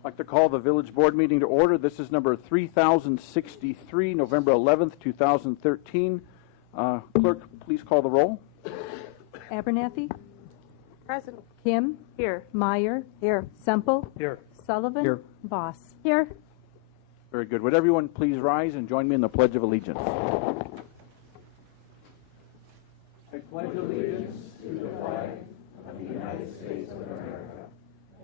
I'd like to call the Village Board meeting to order. This is number 3063, November 11th, 2013. Clerk, please call the roll. Abernathy? Present. Kim? Here. Meyer? Here. Semple? Here. Sullivan? Here. Voss? Here. Very good. Would everyone please rise and join me in the Pledge of Allegiance? I pledge allegiance to the flag of the United States of America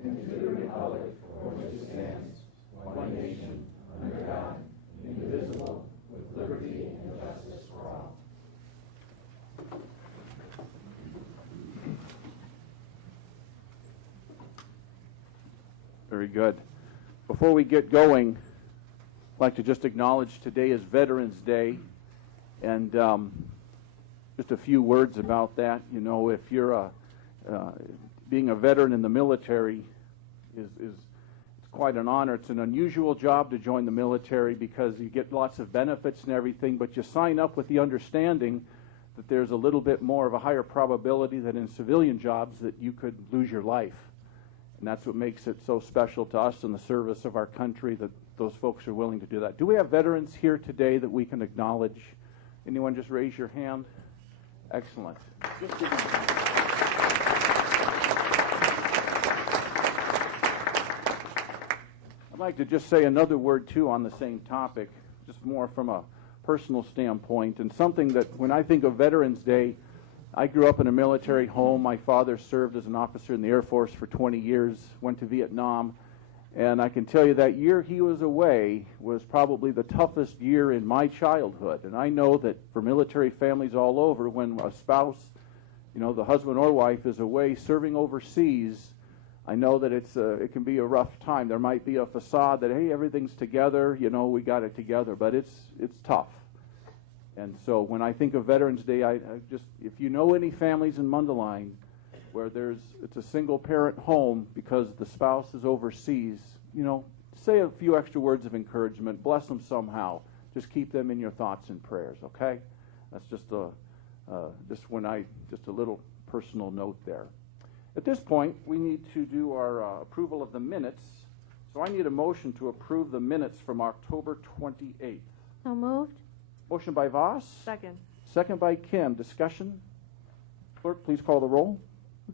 and to the republic for which it stands, one nation, under God, indivisible, with liberty and justice for all. Very good. Before we get going, I'd like to just acknowledge today is Veterans Day, and just a few words about that. You know, if you're being a veteran in the military is it's quite an honor. It's an unusual job to join the military because you get lots of benefits and everything, but you sign up with the understanding that there's a little bit more of a higher probability than in civilian jobs that you could lose your life. And that's what makes it so special to us in the service of our country, that those folks are willing to do that. Do we have veterans here today that we can acknowledge? Anyone just raise your hand? Excellent. I'd like to just say another word, too, on the same topic, just more from a personal standpoint, and something that when I think of Veterans Day, I grew up in a military home. My father served as an officer in the Air Force for 20 years, went to Vietnam, and I can tell you that year he was away was probably the toughest year in my childhood. And I know that for military families all over, when a spouse, you know, the husband or wife is away serving overseas, I know that it can be a rough time. There might be a facade that, hey, everything's together, you know, we got it together, but it's tough. And so when I think of Veterans Day, I just, if you know any families in Mundelein where it's a single parent home because the spouse is overseas, you know, say a few extra words of encouragement, bless them somehow. Just keep them in your thoughts and prayers, okay? That's just a little personal note there. At this point, we need to do our approval of the minutes. So I need a motion to approve the minutes from October 28th. So moved. Motion by Voss. Second. Second by Kim. Discussion? Clerk, please call the roll.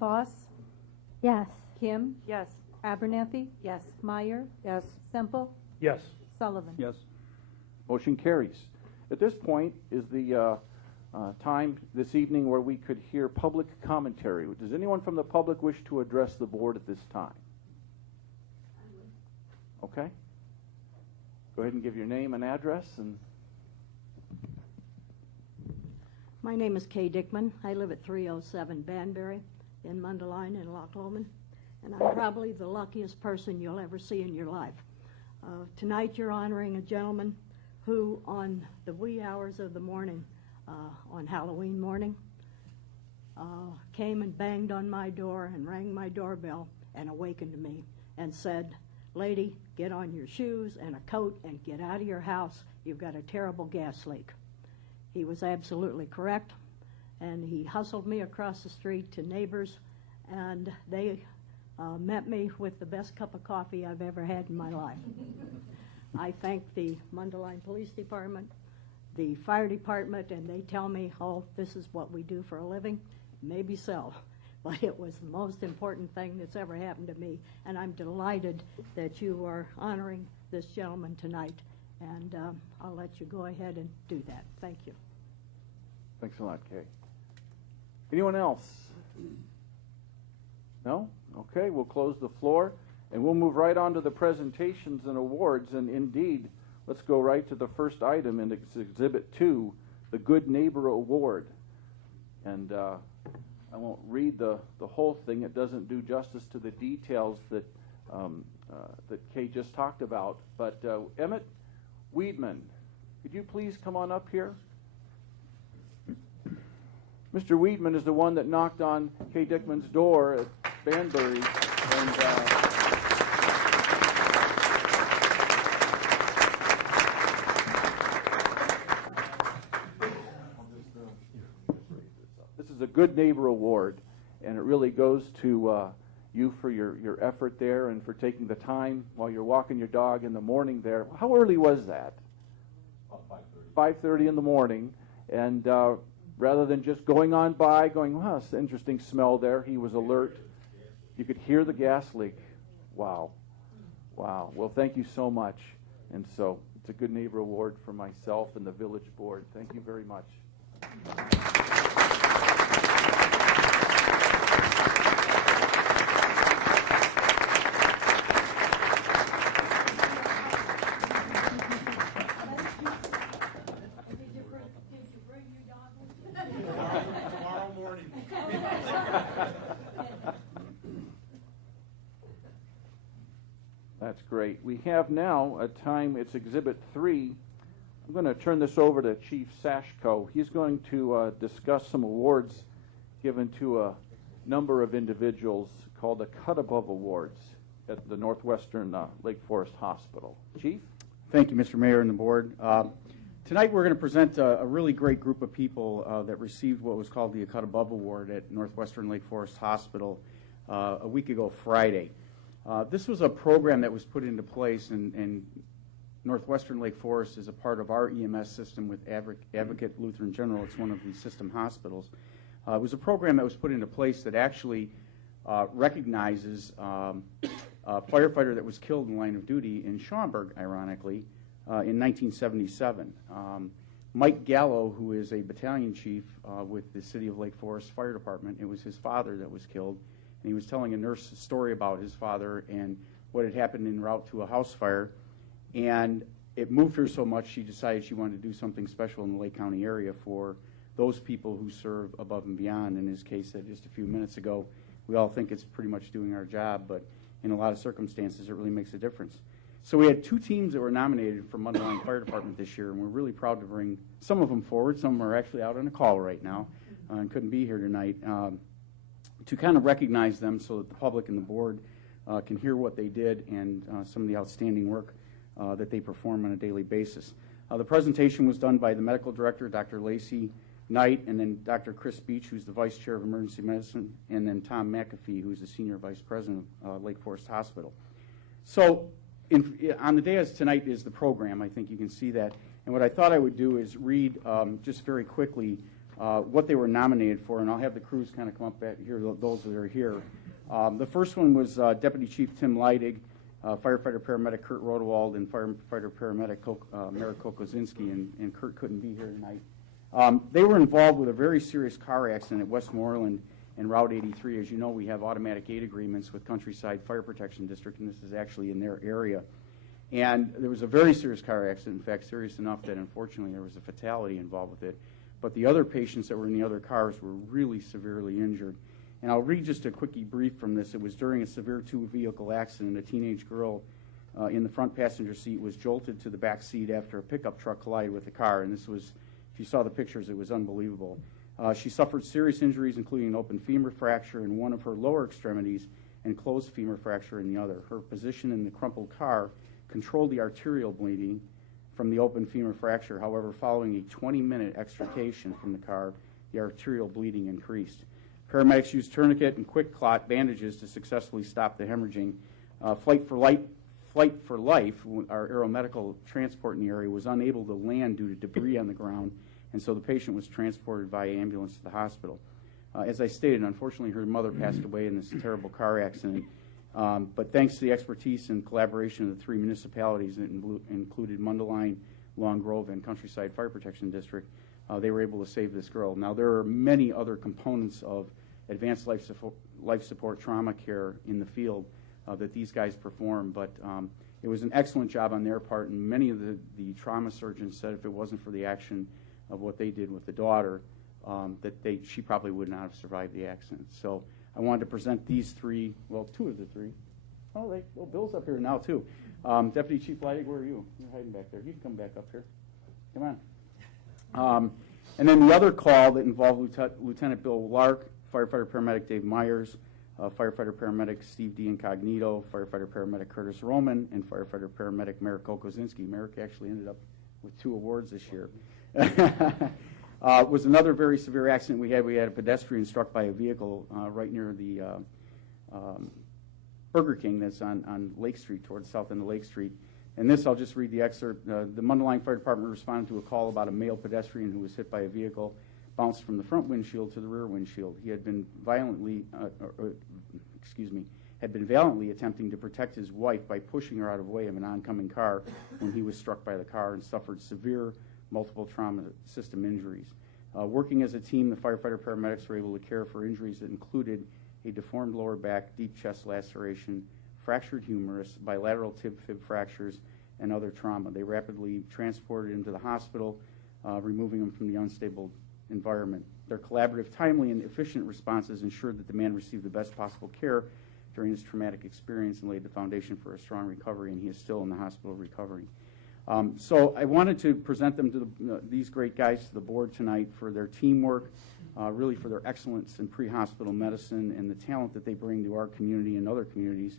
Voss? Yes. Kim? Yes. Abernathy? Yes. Meyer? Yes. Semple? Yes. Sullivan? Yes. Motion carries. At this point is the time this evening where we could hear public commentary. Does anyone from the public wish to address the board at this time? Okay. Go ahead and give your name and address. And my name is Kay Dickman. I live at 307 Banbury in Mundelein in Loch Lomond, and I'm probably the luckiest person you'll ever see in your life. Tonight you're honoring a gentleman who, on the wee hours of the morning, on Halloween morning, came and banged on my door and rang my doorbell and awakened me and said, "Lady, get on your shoes and a coat and get out of your house. You've got a terrible gas leak." He was absolutely correct, and he hustled me across the street to neighbors, and they met me with the best cup of coffee I've ever had in my life. I thank the Mundelein Police Department, the fire department, and they tell me, oh, this is what we do for a living. Maybe so, but it was the most important thing that's ever happened to me, and I'm delighted that you are honoring this gentleman tonight, and I'll let you go ahead and do that. Thank you. thanks a lot, Kay. Anyone else? No? Okay, we'll close the floor, and we'll move right on to the presentations and awards, and indeed, let's go right to the first item in Exhibit 2, the Good Neighbor Award. And I won't read the whole thing. It doesn't do justice to the details that Kay just talked about. But Emmett Weedman, could you please come on up here? Mr. Weedman is the one that knocked on Kay Dickman's door at Banbury. And this is a Good Neighbor Award, and it really goes to you for your effort there and for taking the time while you're walking your dog in the morning there. How early was that? About 5:30 in the morning, and rather than just going on by, going, wow, it's an interesting smell there, he was alert. You could hear the gas leak. Wow. Wow. Well, thank you so much. And so it's a Good Neighbor Award for myself and the Village Board. Thank you very much. Tomorrow morning. That's great. We have now a time, it's Exhibit 3. I'm going to turn this over to Chief Sashko. He's going to discuss some awards given to a number of individuals called the Cut Above Awards at the Northwestern Lake Forest Hospital. Chief? Thank you, Mr. Mayor and the board. Tonight we're going to present a really great group of people that received what was called the Cut Above Award at Northwestern Lake Forest Hospital a week ago Friday. This was a program that was put into place, and Northwestern Lake Forest is a part of our EMS system with Advocate Lutheran General. It's one of the system hospitals. It was a program that was put into place that actually recognizes a firefighter that was killed in line of duty in Schaumburg, ironically, in 1977. Mike Gallo, who is a battalion chief with the City of Lake Forest Fire Department, it was his father that was killed. And he was telling a nurse a story about his father and what had happened en route to a house fire. And it moved her so much she decided she wanted to do something special in the Lake County area for those people who serve above and beyond. In his case, said just a few minutes ago, we all think it's pretty much doing our job, but in a lot of circumstances it really makes a difference. So we had 2 teams that were nominated for Mundelein Fire Department this year, and we're really proud to bring some of them forward. Some are actually out on a call right now and couldn't be here tonight. To kind of recognize them so that the public and the board can hear what they did and some of the outstanding work that they perform on a daily basis. The presentation was done by the medical director, Dr. Lacey Knight, and then Dr. Chris Beach, who's the vice chair of emergency medicine, and then Tom McAfee, who's the senior vice president of Lake Forest Hospital. So on the day as tonight is the program. I think you can see that. And what I thought I would do is read just very quickly what they were nominated for, and I'll have the crews kind of come up back here, those that are here. The first one was Deputy Chief Tim Leidig, firefighter paramedic Kurt Rodewald, and firefighter paramedic Merrick Kokosinski, and Kurt couldn't be here tonight. They were involved with a very serious car accident at Westmoreland and Route 83. As you know, we have automatic aid agreements with Countryside Fire Protection District, and this is actually in their area. And there was a very serious car accident, in fact, serious enough that unfortunately there was a fatality involved with it. But the other patients that were in the other cars were really severely injured. And I'll read just a quick brief from this. It was during a severe 2-vehicle accident. A teenage girl in the front passenger seat was jolted to the back seat after a pickup truck collided with the car. And this was, if you saw the pictures, it was unbelievable. She suffered serious injuries, including an open femur fracture in one of her lower extremities and closed femur fracture in the other. Her position in the crumpled car controlled the arterial bleeding from the open femur fracture. However, following a 20-minute extrication from the car, the arterial bleeding increased. Paramedics used tourniquet and quick clot bandages to successfully stop the hemorrhaging. Flight for Life, our aeromedical transport in the area, was unable to land due to debris on the ground, and so the patient was transported via ambulance to the hospital. As I stated, unfortunately, her mother passed away in this terrible car accident. But thanks to the expertise and collaboration of the 3 municipalities that included Mundelein, Long Grove, and Countryside Fire Protection District, they were able to save this girl. Now, there are many other components of advanced life support trauma care in the field that these guys perform, but it was an excellent job on their part, and many of the trauma surgeons said if it wasn't for the action of what they did with the daughter, that she probably would not have survived the accident. So I wanted to present these 3, well, 2 of the 3. Oh, Bill's up here now, too. Deputy Chief Leidig, where are you? You're hiding back there. You can come back up here. Come on. And then the other call that involved Lieutenant Bill Lark, firefighter paramedic Dave Myers, firefighter paramedic Steve D'Incognito, firefighter paramedic Curtis Roman, and firefighter paramedic Merrick Kokosinski. Merrick actually ended up with 2 awards this year. Was another very severe accident we had. We had a pedestrian struck by a vehicle right near the Burger King that's on Lake Street, towards south end of Lake Street. And this, I'll just read the excerpt. The Mundelein Fire Department responded to a call about a male pedestrian who was hit by a vehicle, bounced from the front windshield to the rear windshield. He had been valiantly attempting to protect his wife by pushing her out of the way of an oncoming car when he was struck by the car and suffered severe multiple trauma system injuries. Working as a team, the firefighter paramedics were able to care for injuries that included a deformed lower back, deep chest laceration, fractured humerus, bilateral tib-fib fractures, and other trauma. They rapidly transported him to the hospital, removing him from the unstable environment. Their collaborative, timely, and efficient responses ensured that the man received the best possible care during his traumatic experience and laid the foundation for a strong recovery, and he is still in the hospital recovering. So I wanted to present them to these great guys to the board tonight for their teamwork, really for their excellence in pre-hospital medicine and the talent that they bring to our community and other communities.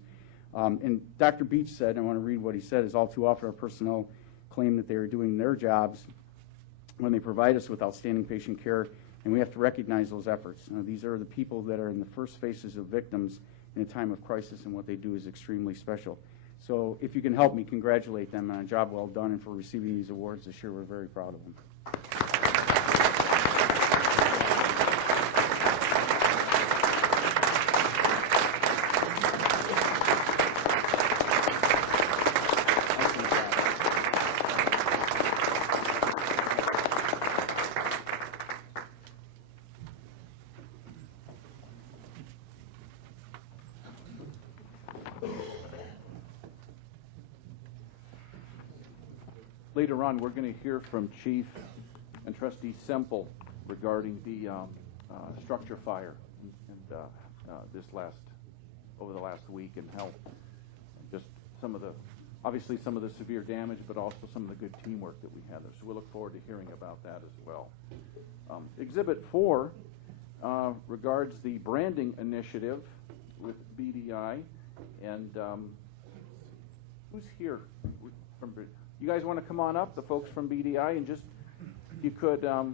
And Dr. Beach said, I want to read what he said, is all too often our personnel claim that they are doing their jobs when they provide us with outstanding patient care, and we have to recognize those efforts. These are the people that are in the first phases of victims in a time of crisis, and what they do is extremely special. So if you can help me congratulate them on a job well done and for receiving these awards this year, we're very proud of them. Later on, we're going to hear from Chief and Trustee Semple regarding the structure fire and over the last week and health. Just obviously some of the severe damage, but also some of the good teamwork that we had there. So we look forward to hearing about that as well. Exhibit 4 regards the branding initiative with BDI, and who's here from? You guys want to come on up, the folks from BDI, and just, if you could, I'll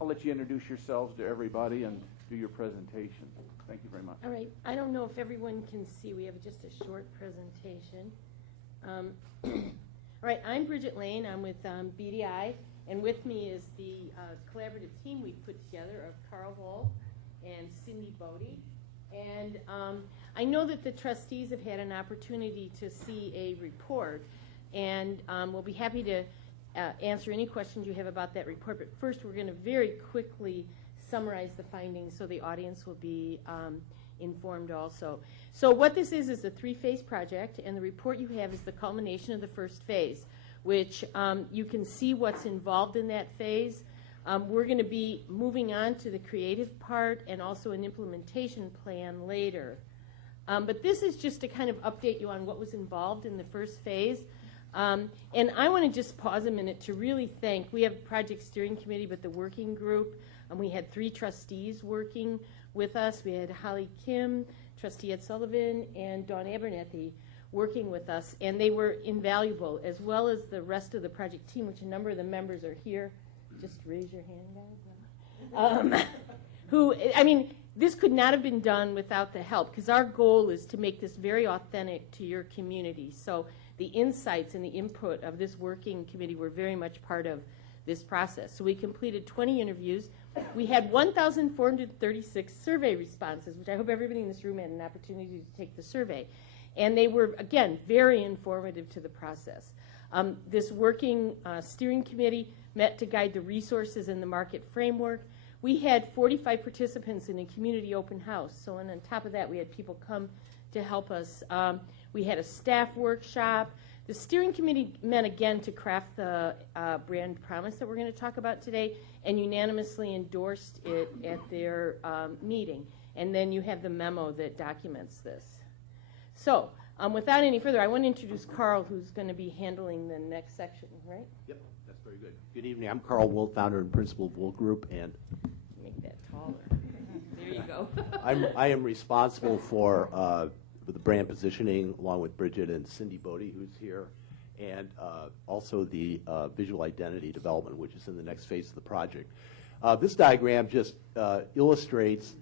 let you introduce yourselves to everybody and do your presentation. Thank you very much. All right. I don't know if everyone can see. We have just a short presentation. All right. I'm Bridget Lane. I'm with BDI, and with me is the collaborative team we've put together of Carl Hall and Cindy Bodie. And I know that the trustees have had an opportunity to see a report, and we'll be happy to answer any questions you have about that report. But first, we're going to very quickly summarize the findings so the audience will be informed also. So what this is a 3-phase project, and the report you have is the culmination of the first phase, which you can see what's involved in that phase. We're going to be moving on to the creative part and also an implementation plan later. But this is just to kind of update you on what was involved in the first phase. And I want to just pause a minute to really thank, we have a project steering committee, but the working group, we had 3 trustees working with us. We had Holly Kim, Trustee Ed Sullivan, and Dawn Abernethy working with us, and they were invaluable, as well as the rest of the project team, which a number of the members are here. Just raise your hand, guys. This could not have been done without the help, because our goal is to make this very authentic to your community. So the insights and the input of this working committee were very much part of this process. So we completed 20 interviews. We had 1,436 survey responses, which I hope everybody in this room had an opportunity to take the survey. And they were, again, very informative to the process. This working steering committee met to guide the resources in the market framework. We had 45 participants in a community open house. So and on top of that, we had people come to help us. We had a staff workshop. The steering committee met again to craft the brand promise that we're going to talk about today, and unanimously endorsed it at their meeting. And then you have the memo that documents this. So without any further, I want to introduce Carl, who's going to be handling the next section, right? Yep, that's very good. Good evening. I'm Carl Wolf, founder and principal of Wolf Group, and make that taller. There you go. I am responsible for the brand positioning, along with Bridget and Cindy Bodie, who's here, and also the visual identity development, which is in the next phase of the project. This diagram just illustrates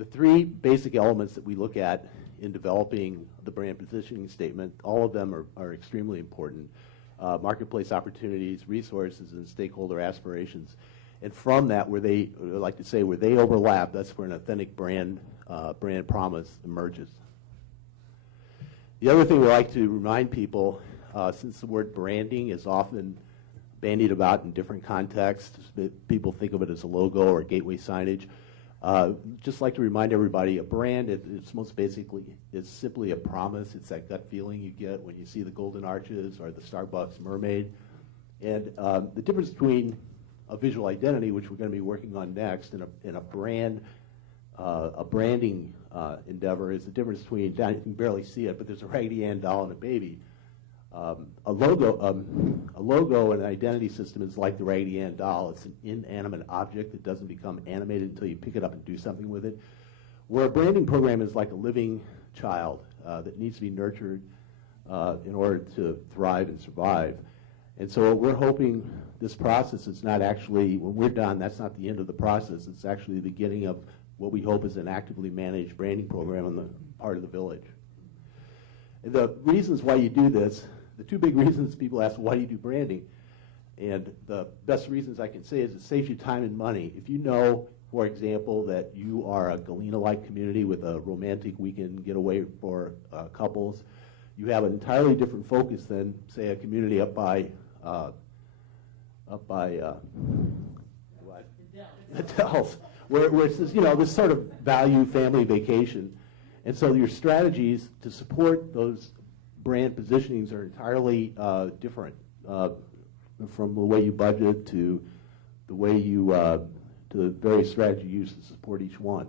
The three basic elements that we look at in developing the brand positioning statement, all of them are extremely important. Marketplace opportunities, resources, and stakeholder aspirations. And from that, where they overlap, that's where an authentic brand promise emerges. The other thing we like to remind people, since the word branding is often bandied about in different contexts, people think of it as a logo or gateway signage. Just like to remind everybody, a brand, it's most basically, is simply a promise. It's that gut feeling you get when you see the golden arches or the Starbucks mermaid. And the difference between a visual identity, which we're going to be working on next, and a branding endeavor is the difference between, you can barely see it, but there's a Raggedy Ann doll and a baby. A logo and an identity system is like the Raggedy Ann doll. It's an inanimate object that doesn't become animated until you pick it up and do something with it. Where a branding program is like a living child that needs to be nurtured in order to thrive and survive. And so we're hoping this process is not actually, when we're done, that's not the end of the process. It's actually the beginning of what we hope is an actively managed branding program on the part of the village. And the reasons why you do this, the two big reasons people ask, why do you do branding? And the best reasons I can say is it saves you time and money. If you know, for example, that you are a Galena-like community with a romantic weekend getaway for couples, you have an entirely different focus than, say, a community up by the Dells, where it's this, this sort of value family vacation. And so your strategies to support those brand positionings are entirely different, from the way you budget to the way you, to the various strategy you use to support each one.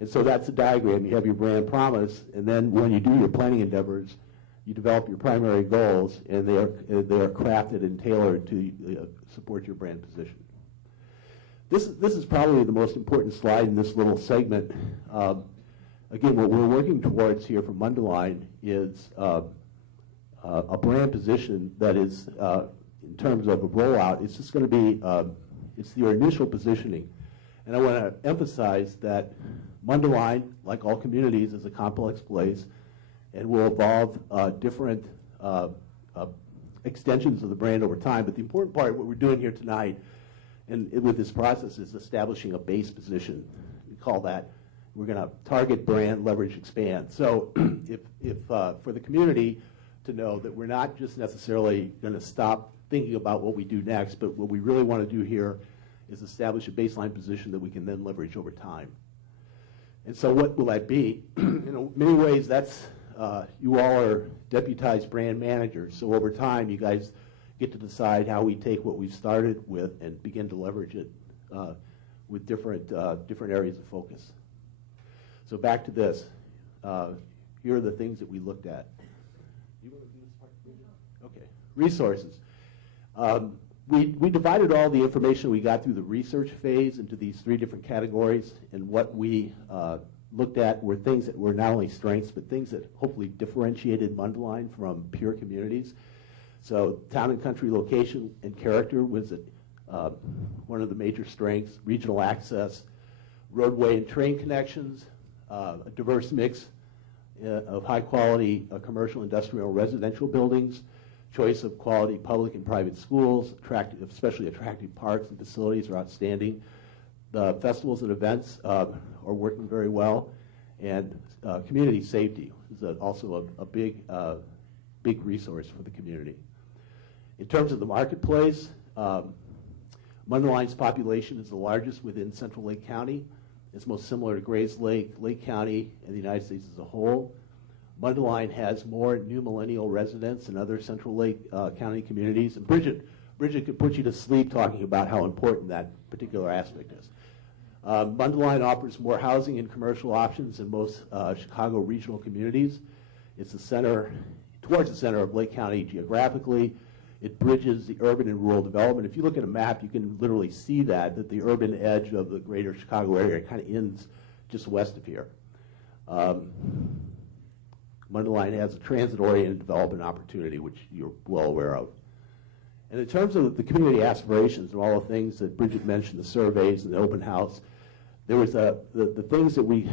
And so that's the diagram. You have your brand promise, and then when you do your planning endeavors, you develop your primary goals, and they are crafted and tailored to support your brand position. This is probably the most important slide in this little segment. Again, what we're working towards here for Mundelein is a brand position that is, in terms of a rollout, it's just going to be, it's your initial positioning. And I want to emphasize that Mundelein, like all communities, is a complex place and will evolve different extensions of the brand over time. But the important part, what we're doing here tonight and with this process, is establishing a base position. We call that, we're going to target, brand, leverage, expand. So if for the community to know that we're not just necessarily going to stop thinking about what we do next, but what we really want to do here is establish a baseline position that we can then leverage over time. And so what will that be? In many ways, that's, you all are deputized brand managers. So over time, you guys get to decide how we take what we've started with and begin to leverage it with different areas of focus. So back to this. Here are the things that we looked at. You want to do this part? Okay. Resources. We divided all the information we got through the research phase into these three different categories, and what we looked at were things that were not only strengths, but things that hopefully differentiated Mundelein from peer communities. So town and country location and character was one of the major strengths, regional access, roadway and train connections, a diverse mix of high-quality commercial, industrial, residential buildings, choice of quality public and private schools, especially attractive parks and facilities are outstanding. The festivals and events are working very well, and community safety is also a big resource for the community. In terms of the marketplace, Mundelein's population is the largest within Central Lake County. It's most similar to Grays Lake, Lake County, and the United States as a whole. Mundelein has more new millennial residents than other Central Lake County communities. And Bridget could put you to sleep talking about how important that particular aspect is. Mundelein offers more housing and commercial options than most Chicago regional communities. It's towards the center of Lake County geographically. It bridges the urban and rural development. If you look at a map, you can literally see that the urban edge of the greater Chicago area kind of ends just west of here. Mundelein has a transit-oriented development opportunity, which you're well aware of. And in terms of the community aspirations and all the things that Bridget mentioned, the surveys and the open house, There was the things that we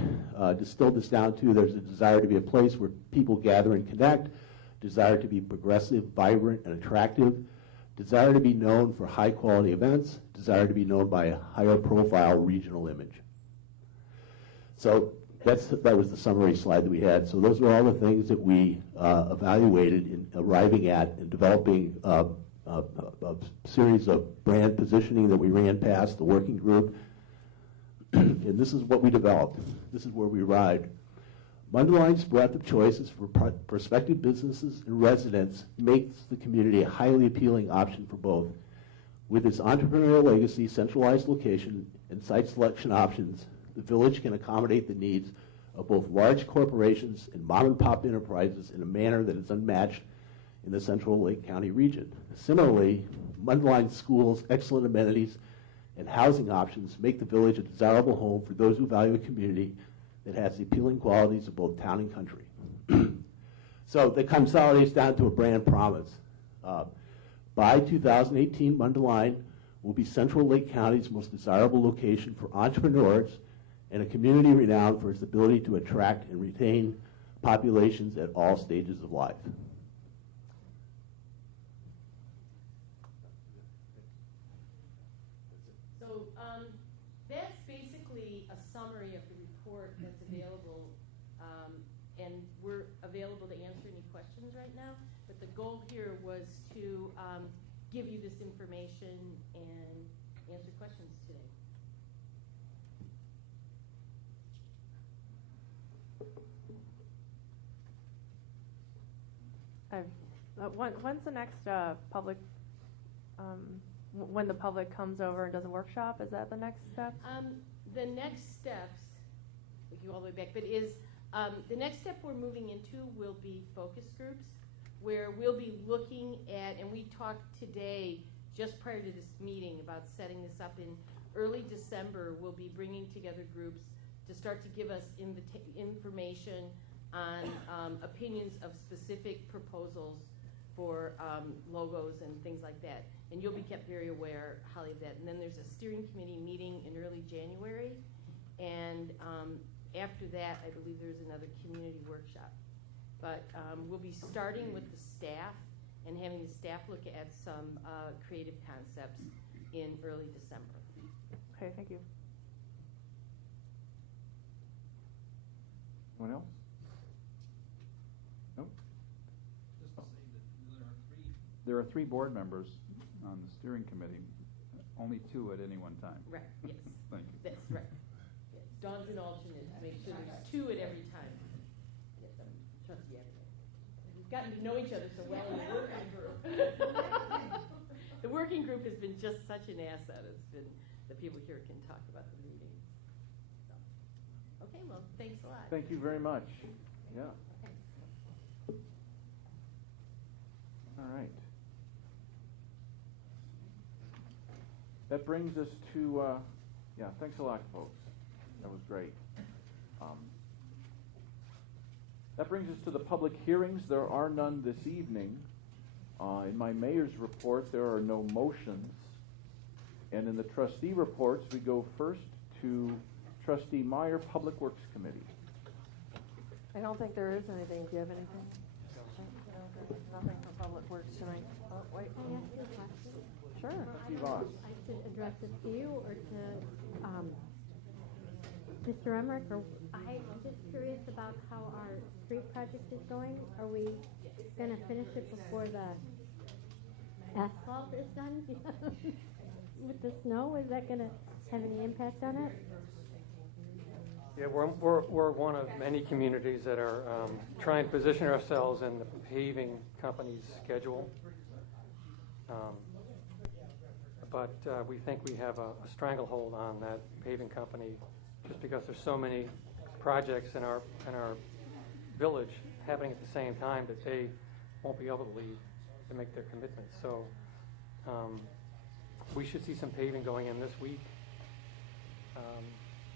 distilled this down to. There's a desire to be a place where people gather and connect, desire to be progressive, vibrant, and attractive, desire to be known for high-quality events, desire to be known by a higher profile regional image. So that was the summary slide that we had. So those are all the things that we evaluated in arriving at and developing a series of brand positioning that we ran past the working group. And this is what we developed. This is where we arrived. Mundelein's breadth of choices for prospective businesses and residents makes the community a highly appealing option for both. With its entrepreneurial legacy, centralized location, and site selection options, the village can accommodate the needs of both large corporations and mom-and-pop enterprises in a manner that is unmatched in the Central Lake County region. Similarly, Mundelein schools, excellent amenities, and housing options make the village a desirable home for those who value a community that has the appealing qualities of both town and country. So that consolidates down to a brand promise. By 2018, Mundelein will be Central Lake County's most desirable location for entrepreneurs and a community renowned for its ability to attract and retain populations at all stages of life. So that's basically a summary of the report that's available, and we're available to answer any questions right now. But the goal here was to give you this information and answer questions today. When's the next public, when the public comes over and does a workshop? Is that the next step? The next steps, we can go all the way back, but the next step we're moving into will be focus groups, where we'll be looking at, and we talked today, just prior to this meeting, about setting this up in early December. We'll be bringing together groups to start to give us information on opinions of specific proposals for logos and things like that. And you'll be kept very aware, Holly, of that. And then there's a steering committee meeting in early January. And after that, I believe there's another community workshop. But we'll be starting with the staff and having the staff look at some creative concepts in early December. Okay, thank you. Anyone else? No? Just to say that There are three board members on the steering committee, only two at any one time. Right, yes. Thank you. That's right. Yes. Dawn's an alternate to make sure there's two at every time. Yes, trust you. We've gotten to know each other so well in the working group. The working group has been just such an asset. It's been, the people here can talk about the meeting. So. Okay, well, thanks a lot. Thank you very much. Yeah. Okay. All right. That brings us to, yeah, thanks a lot, folks. That was great. That brings us to the public hearings. There are none this evening. In my mayor's report, there are no motions. And in the trustee reports, we go first to Trustee Meyer, Public Works Committee. I don't think there is anything. Do you have anything? There's nothing for Public Works tonight. Oh, wait. Can I ask you a question? Sure. Trustee Voss. I should address this to you or to Mr. Emmerich. Or I'm just curious about how our street project is going. Are we going to finish it before the asphalt is done? With the snow, is that going to have any impact on it? Yeah, we're one of many communities that are trying to position ourselves in the paving company's schedule. But we think we have a stranglehold on that paving company just because there's so many projects in our village happening at the same time that they won't be able to leave to make their commitments. So we should see some paving going in this week.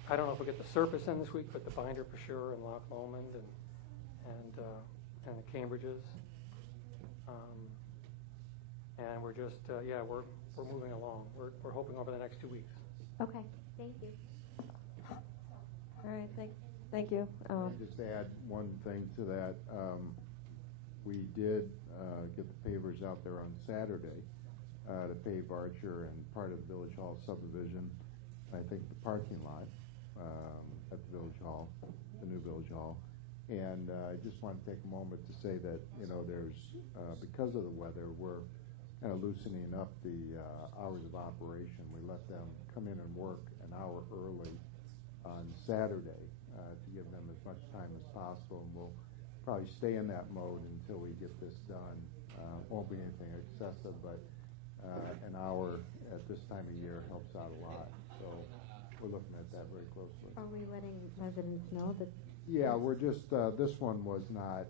I don't know if we'll get the surface in this week, but the binder for sure, and Loch Lomond and the Cambridges. And we're just we're moving along. We're hoping over the next 2 weeks. Okay, thank you. All right, thank you. Just to add one thing to that, we did get the pavers out there on Saturday to pave Archer and part of the Village Hall subdivision. I think the parking lot at the Village Hall, the new Village Hall. And I just want to take a moment to say that, there's, because of the weather, we're kind of loosening up the hours of operation. We let them come in and work an hour early on Saturday to give them as much time as possible. And we'll probably stay in that mode until we get this done. Won't be anything excessive, but an hour at this time of year helps out a lot. So we're looking at that very closely. Are we letting residents know that? Yeah, we're just, this one was not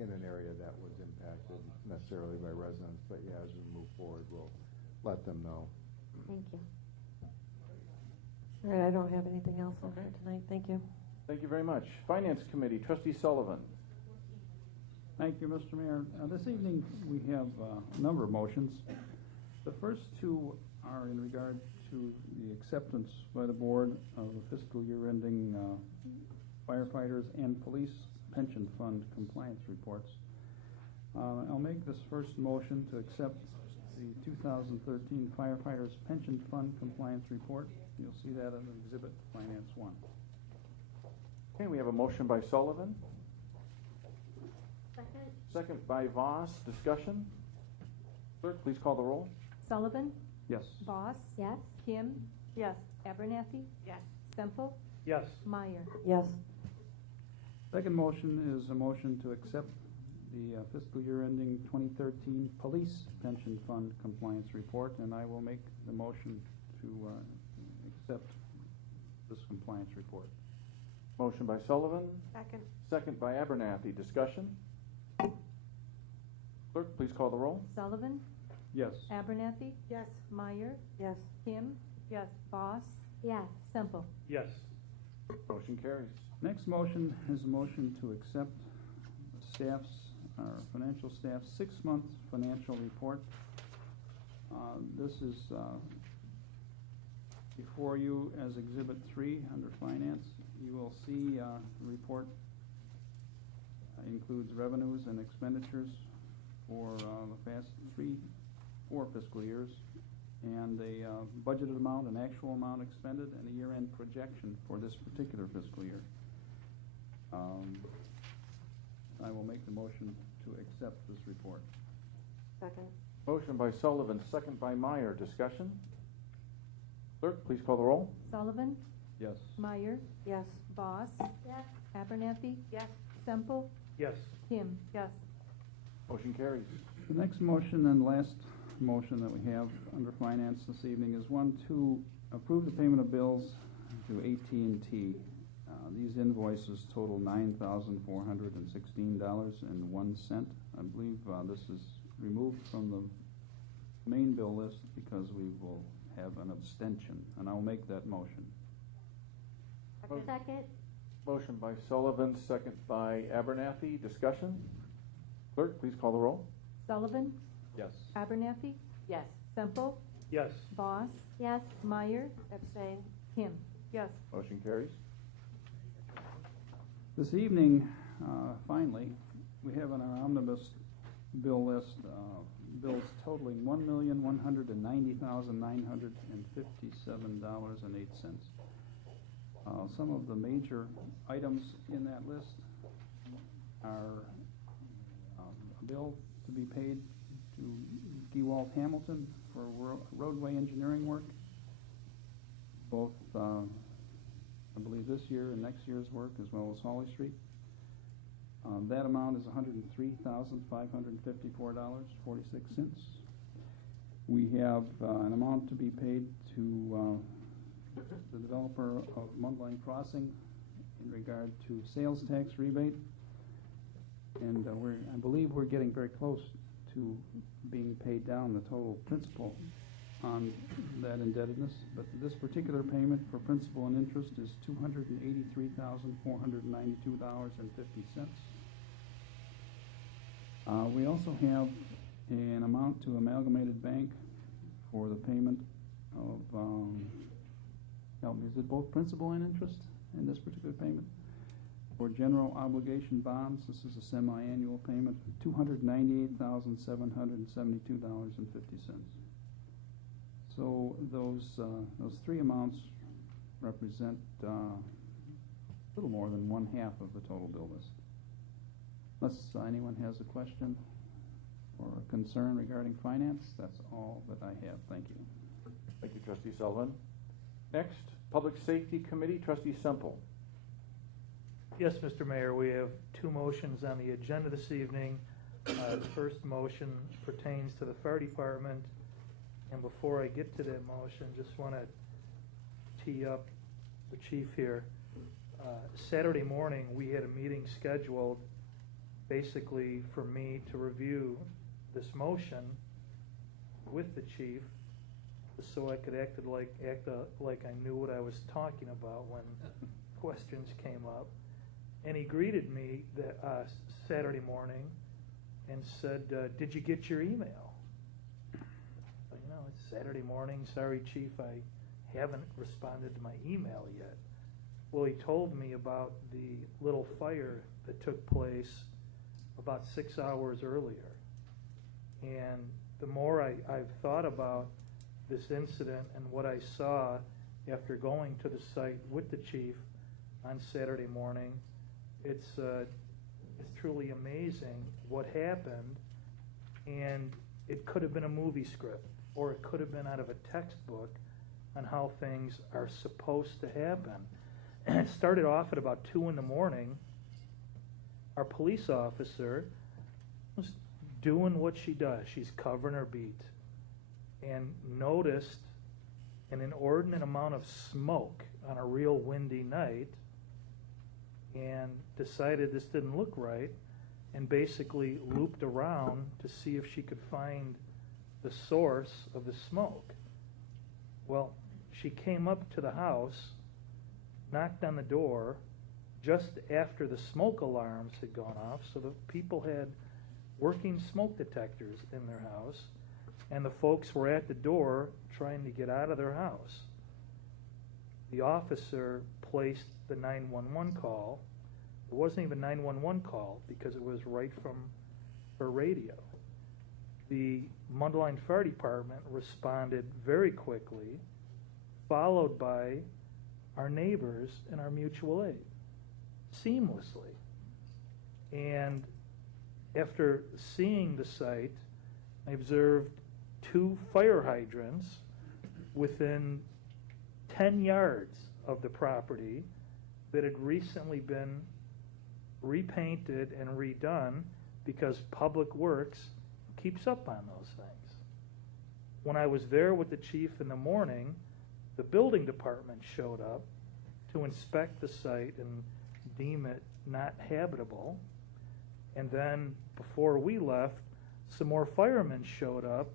in an area that was impacted necessarily by residents, but yeah, as we move forward, we'll let them know. Thank you. All right, I don't have anything else on that tonight. Thank you. Thank you very much. Finance Committee, Trustee Sullivan. Thank you, Mr. Mayor. This evening, we have a number of motions. The first two are in regard to the acceptance by the board of the fiscal year ending firefighters and police pension fund compliance reports. I'll make this first motion to accept the 2013 firefighters pension fund compliance report. You'll see that in Exhibit Finance 1. Okay, we have a motion by Sullivan. Second? Second by Voss. Discussion? Clerk, please call the roll. Sullivan? Yes. Voss? Yes. Kim? Yes. Abernathy? Yes. Semple? Yes. Meyer? Yes. Second motion is a motion to accept the fiscal year ending 2013 police pension fund compliance report, and I will make the motion to accept this compliance report. Motion by Sullivan. Second. Second by Abernathy. Discussion? Clerk, please call the roll. Sullivan? Yes. Abernathy? Yes. Meyer? Yes. Kim? Yes. Voss? Yes. Semple? Yes. Motion carries. Next motion is a motion to accept the our financial staff's 6-month financial report. This is before you as Exhibit 3 under Finance. You will see the report includes revenues and expenditures for the past 4 fiscal years, and a budgeted amount, an actual amount expended, and a year-end projection for this particular fiscal year. I will make the motion to accept this report. Second. Motion by Sullivan, second by Meyer. Discussion? Clerk, please call the roll. Sullivan? Yes. Meyer? Yes. Voss? Yes. Abernathy? Yes. Semple? Yes. Kim? Yes. Motion carries. The next motion and last motion that we have under Finance this evening is one to approve the payment of bills to AT&T. These invoices total $9,416.01. I believe this is removed from the main bill list because we will have an abstention, and I'll make that motion. Second? Motion by Sullivan, second by Abernathy. Discussion? Clerk, please call the roll. Sullivan? Yes. Abernathy? Yes. Semple? Yes. Voss? Yes. Meyer? Abstain. Kim? Yes. Motion carries. This evening, finally, we have on our omnibus bill list bills totaling $1,190,957.08. Some of the major items in that list are a bill to be paid to Gewalt Hamilton for roadway engineering work, both I believe this year and next year's work, as well as Hawley Street. That amount is $103,554.46. We have an amount to be paid to the developer of Mundelein Crossing in regard to sales tax rebate, and I believe we're getting very close to being paid down the total principal on that indebtedness, but this particular payment for principal and interest is $283,492.50. We also have an amount to Amalgamated Bank for the payment of, help me, is it both principal and interest? in this particular payment. For general obligation bonds, this is a semi-annual payment, $298,772.50. So those three amounts represent a little more than one half of the total bill list. Unless anyone has a question or a concern regarding finance, that's all that I have. Thank you. Thank you, Trustee Sullivan. Next, Public Safety Committee, Trustee Semple. Yes, Mr. Mayor, we have two motions on the agenda this evening. The first motion pertains to the fire department, and before I get to that motion, just want to tee up the chief here. Saturday morning, we had a meeting scheduled basically for me to review this motion with the chief so I could act like I knew what I was talking about when questions came up. And he greeted me Saturday morning and said, did you get your email? It's Saturday morning. Sorry, Chief, I haven't responded to my email yet. Well, he told me about the little fire that took place about 6 hours earlier. And the more I've thought about this incident and what I saw after going to the site with the chief on Saturday morning, it's truly amazing what happened. And it could have been a movie script, or it could have been out of a textbook on how things are supposed to happen. And it started off at about 2 in the morning. Our police officer was doing what she does. She's covering her beat, and noticed an inordinate amount of smoke on a real windy night, and decided this didn't look right, and basically looped around to see if she could find the source of the smoke. Well, she came up to the house, knocked on the door just after the smoke alarms had gone off, so the people had working smoke detectors in their house, and the folks were at the door trying to get out of their house. The officer placed the 911 call. It wasn't even a 911 call because it was right from her radio. The Mundelein Fire Department responded very quickly, followed by our neighbors and our mutual aid, seamlessly. And after seeing the site, I observed 2 fire hydrants within 10 yards of the property that had recently been repainted and redone because Public Works keeps up on those things. When I was there with the chief in the morning, the building department showed up to inspect the site and deem it not habitable. And then before we left, some more firemen showed up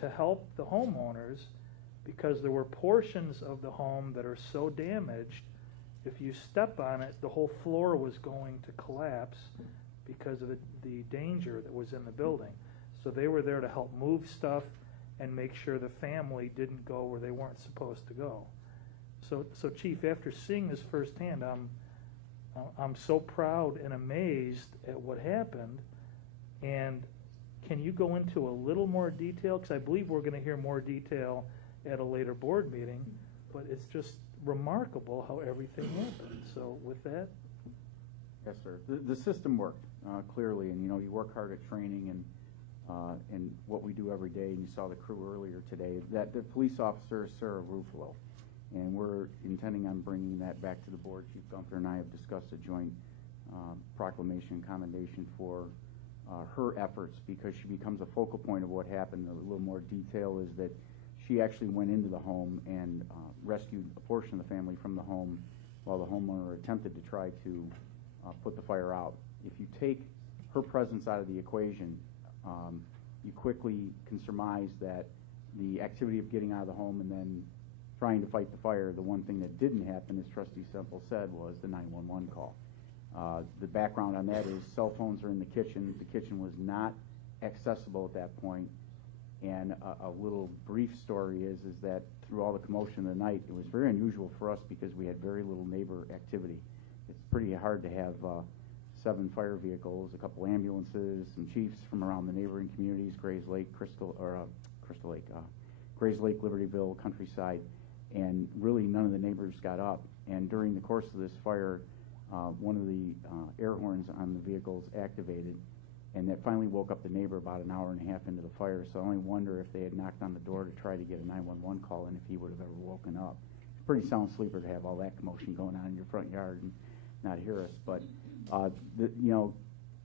to help the homeowners because there were portions of the home that are so damaged, if you step on it, the whole floor was going to collapse because of the danger that was in the building. So they were there to help move stuff and make sure the family didn't go where they weren't supposed to go. So Chief, after seeing this firsthand, I'm so proud and amazed at what happened. And can you go into a little more detail? Because I believe we're going to hear more detail at a later board meeting, but it's just remarkable how everything happened. So with that. Yes, sir. The system worked clearly, and you work hard at training and what we do every day. And you saw the crew earlier today. That the police officer is Sarah Ruffalo, and we're intending on bringing that back to the board. Chief Gunther and I have discussed a joint proclamation commendation for her efforts, because she becomes a focal point of what happened. A little more detail is that she actually went into the home and rescued a portion of the family from the home while the homeowner attempted to try to put the fire out. If you take her presence out of the equation, you quickly can surmise that the activity of getting out of the home and then trying to fight the fire, the one thing that didn't happen, as Trustee Semple said, was the 911 call. The background on that is cell phones are in the kitchen. The kitchen was not accessible at that point. And a little brief story is that through all the commotion of the night, it was very unusual for us because we had very little neighbor activity. It's pretty hard to have 7 fire vehicles, a couple ambulances, some chiefs from around the neighboring communities, Grays Lake, Grays Lake, Libertyville, Countryside, and really none of the neighbors got up. And during the course of this fire, one of the air horns on the vehicles activated, and that finally woke up the neighbor about an hour and a half into the fire. So I only wonder if they had knocked on the door to try to get a 911 call and if he would have ever woken up. It's a pretty sound sleeper to have all that commotion going on in your front yard and not hear us. But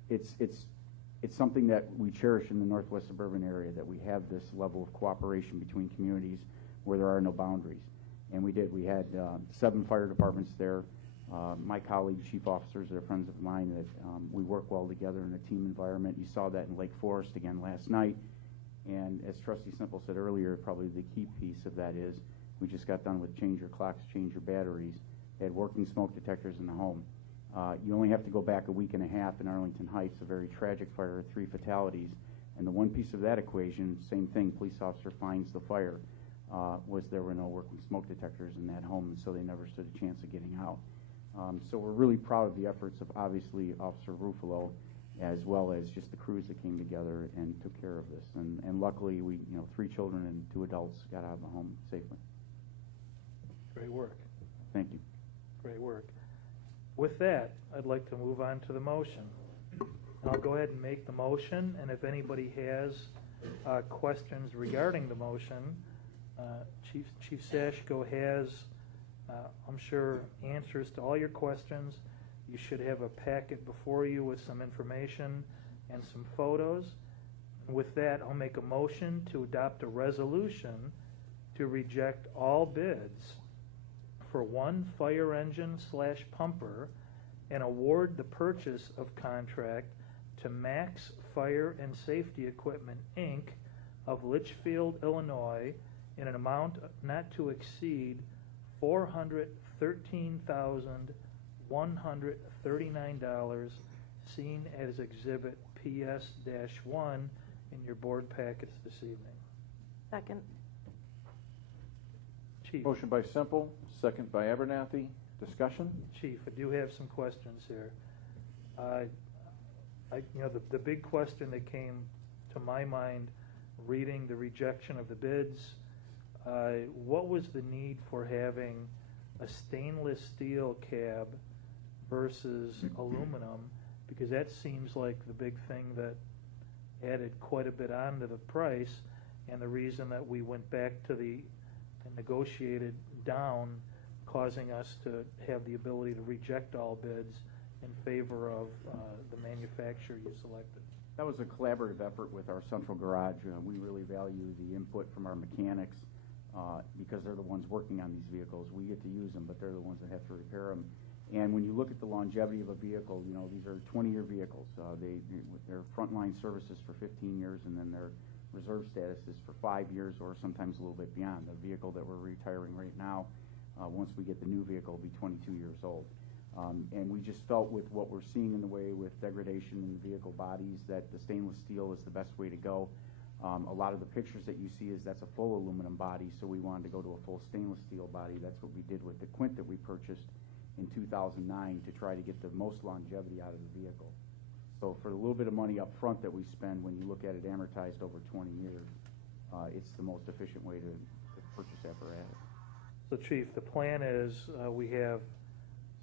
it's something that we cherish in the northwest suburban area, that we have this level of cooperation between communities where there are no boundaries. And we did. We had 7 fire departments there. My colleagues, chief officers, they're friends of mine, that we work well together in a team environment. You saw that in Lake Forest again last night. And as Trustee Simple said earlier, probably the key piece of that is we just got done with change your clocks, change your batteries. They had working smoke detectors in the home. You only have to go back a week and a half in Arlington Heights, a very tragic fire, 3 fatalities. And the one piece of that equation, same thing, police officer finds the fire, was there were no working smoke detectors in that home, and so they never stood a chance of getting out. So we're really proud of the efforts of, obviously, Officer Ruffalo, as well as just the crews that came together and took care of this. And luckily, 3 children and 2 adults got out of the home safely. Great work. Thank you. Great work. With that, I'd like to move on to the motion. I'll go ahead and make the motion, and if anybody has questions regarding the motion, Chief Sashko has, I'm sure, answers to all your questions. You should have a packet before you with some information and some photos. With that, I'll make a motion to adopt a resolution to reject all bids for 1 fire engine / pumper and award the purchase of contract to Max Fire and Safety Equipment, Inc. of Litchfield, Illinois, in an amount not to exceed $413,139, seen as Exhibit PS-1 in your board packets this evening. Second. Chief. Motion by Semple, second by Abernathy. Discussion? Chief, I do have some questions here. The big question that came to my mind reading the rejection of the bids, what was the need for having a stainless steel cab versus aluminum? Because that seems like the big thing that added quite a bit onto the price, and the reason that we went back to and negotiated down, causing us to have the ability to reject all bids in favor of the manufacturer you selected. That was a collaborative effort with our central garage. We really value the input from our mechanics because they're the ones working on these vehicles. We get to use them, but they're the ones that have to repair them. And when you look at the longevity of a vehicle, these are 20-year vehicles. Their frontline services for 15 years, and then their reserve status is for 5 years or sometimes a little bit beyond. The vehicle that we're retiring right now, once we get the new vehicle, will be 22 years old. And we just felt with what we're seeing in the way with degradation in the vehicle bodies that the stainless steel is the best way to go. A lot of the pictures that you see that's a full aluminum body, so we wanted to go to a full stainless steel body. That's what we did with the Quint that we purchased in 2009 to try to get the most longevity out of the vehicle. So for a little bit of money up front that we spend, when you look at it amortized over 20 years, it's the most efficient way to purchase apparatus. So, Chief, the plan is we have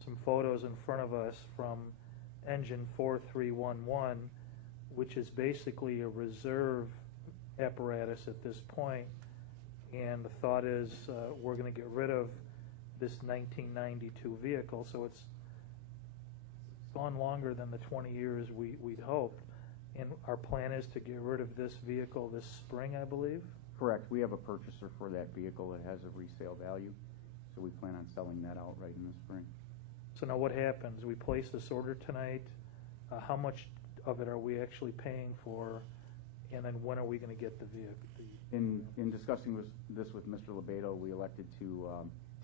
some photos in front of us from engine 4311, which is basically a reserve apparatus at this point, and the thought is we're going to get rid of this 1992 vehicle, so it's gone longer than the 20 years we'd hoped, and our plan is to get rid of this vehicle this spring, I believe? Correct. We have a purchaser for that vehicle that has a resale value, so we plan on selling that outright in the spring. So now what happens? We place this order tonight. How much of it are we actually paying for, and then when are we going to get the vehicle? In discussing this with Mr. Lebedo, we elected to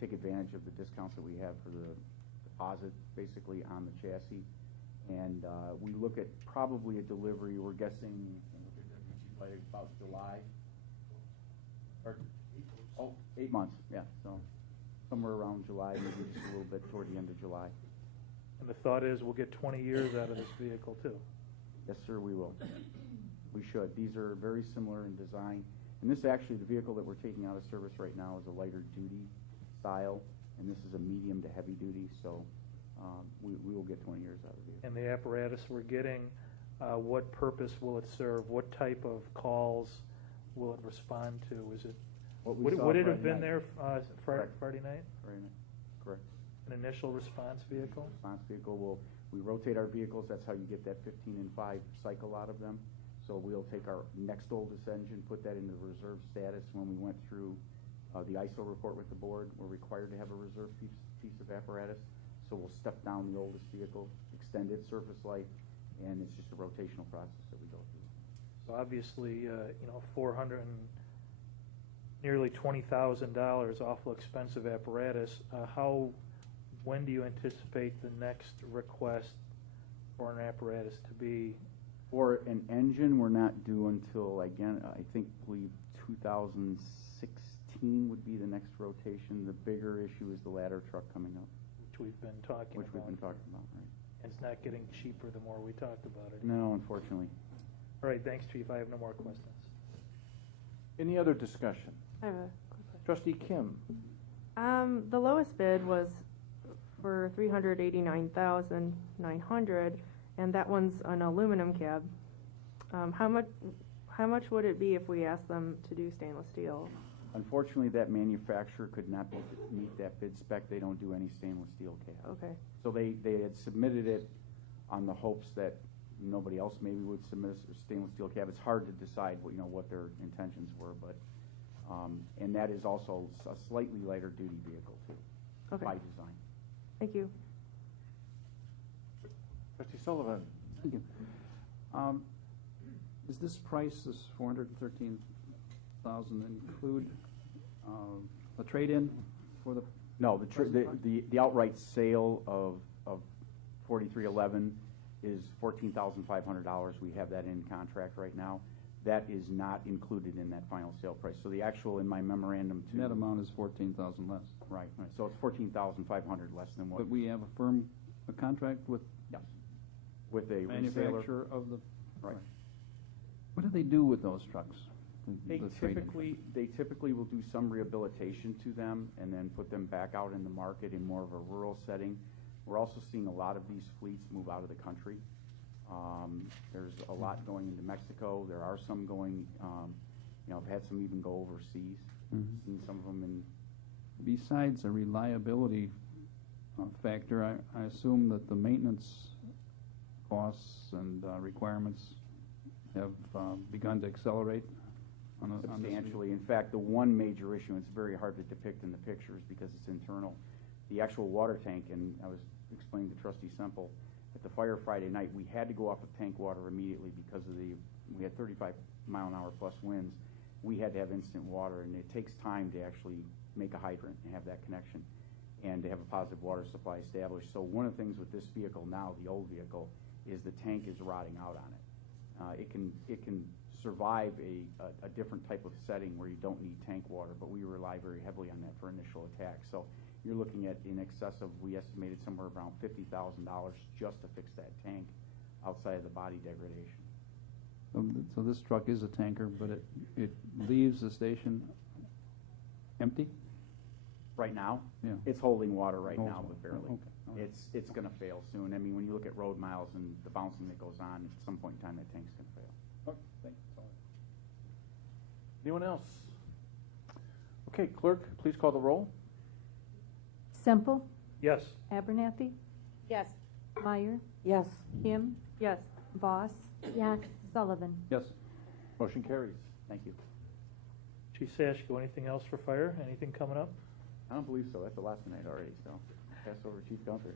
take advantage of the discounts that we have for the deposit, basically, on the chassis. And we look at probably a delivery, we're guessing, about July Oh, 8 months, yeah, so somewhere around July, maybe just a little bit toward the end of July. And the thought is we'll get 20 years out of this vehicle too. Yes, sir, we will. We should. These are very similar in design. And this actually, the vehicle that we're taking out of service right now is a lighter duty style, and this is a medium to heavy duty, so we will get 20 years out of the vehicle. And the apparatus we're getting, what purpose will it serve? What type of calls will it respond to? Is it would it have been there Friday night? Friday night, correct. An initial response vehicle? Response vehicle we rotate our vehicles. That's how you get that 15 and 5 cycle out of them. So we'll take our next oldest engine, put that into reserve status. When we went through the ISO report with the board, we're required to have a reserve piece of apparatus. So we'll step down the oldest vehicle, extend its surface life, and it's just a rotational process that we go through. So obviously, $400 and nearly $20,000, awful expensive apparatus. When do you anticipate the next request for an apparatus to be? For an engine, we're not due until, again, I believe 2016 would be the next rotation. The bigger issue is the ladder truck coming up. Which we've been talking about. Right. And it's not getting cheaper the more we talked about it. No, unfortunately. All right, thanks, Chief. I have no more questions. Any other discussion? I have a quick question. Trustee Kim. The lowest bid was for $389,900, and that one's an aluminum cab. How much would it be if we asked them to do stainless steel? Unfortunately, that manufacturer could not meet that bid spec. They don't do any stainless steel cab. Okay. So they had submitted it on the hopes that nobody else maybe would submit a stainless steel cab. It's hard to decide what their intentions were, but and that is also a slightly lighter duty vehicle too, by design. Thank you. Trustee Sullivan. Thank you. Is this price, this $413,000, include a trade-in for the? No, the outright sale of 4311 is $14,500. We have that in contract right now. That is not included in that final sale price. So the actual in my memorandum to Net amount is $14,000 less. Right. So it's $14,500 less than what. But we have a contract with. Yes. With a manufacturer of the. Right. What do they do with those trucks? They typically will do some rehabilitation to them and then put them back out in the market in more of a rural setting. We're also seeing a lot of these fleets move out of the country. There's a lot going into Mexico. There are some going, I've had some even go overseas. Mm-hmm. Seen some of them in. Besides a reliability factor, I assume that the maintenance costs and requirements have begun to accelerate substantially. In fact, the one major issue, and it's very hard to depict in the pictures because it's internal, the actual water tank, and I was explaining to Trustee Semple, at the fire Friday night, we had to go off of tank water immediately because of we had 35-mile-an-hour plus winds. We had to have instant water, and it takes time to actually make a hydrant and have that connection and to have a positive water supply established. So one of the things with this vehicle now, the old vehicle, is the tank is rotting out on it. It can survive a different type of setting where you don't need tank water, but we rely very heavily on that for initial attack. So you're looking at in excess of, we estimated somewhere around $50,000 just to fix that tank outside of the body degradation. So this truck is a tanker, but it leaves the station empty? Right now? Yeah. It's holding water right now, but barely. Okay. It's going to fail soon. I mean, when you look at road miles and the bouncing that goes on, at some point in time that tank's going to fail. Okay, thanks. Anyone else? Okay, clerk, please call the roll. Semple, Yes. Abernathy, Yes. Meyer, Yes. Kim, Yes. Voss, Yes. Sullivan. Yes. Motion carries. Thank you. Chief Sashko, anything else for fire? Anything coming up? I don't believe so. That's the last night already, so pass over to Chief Gunther.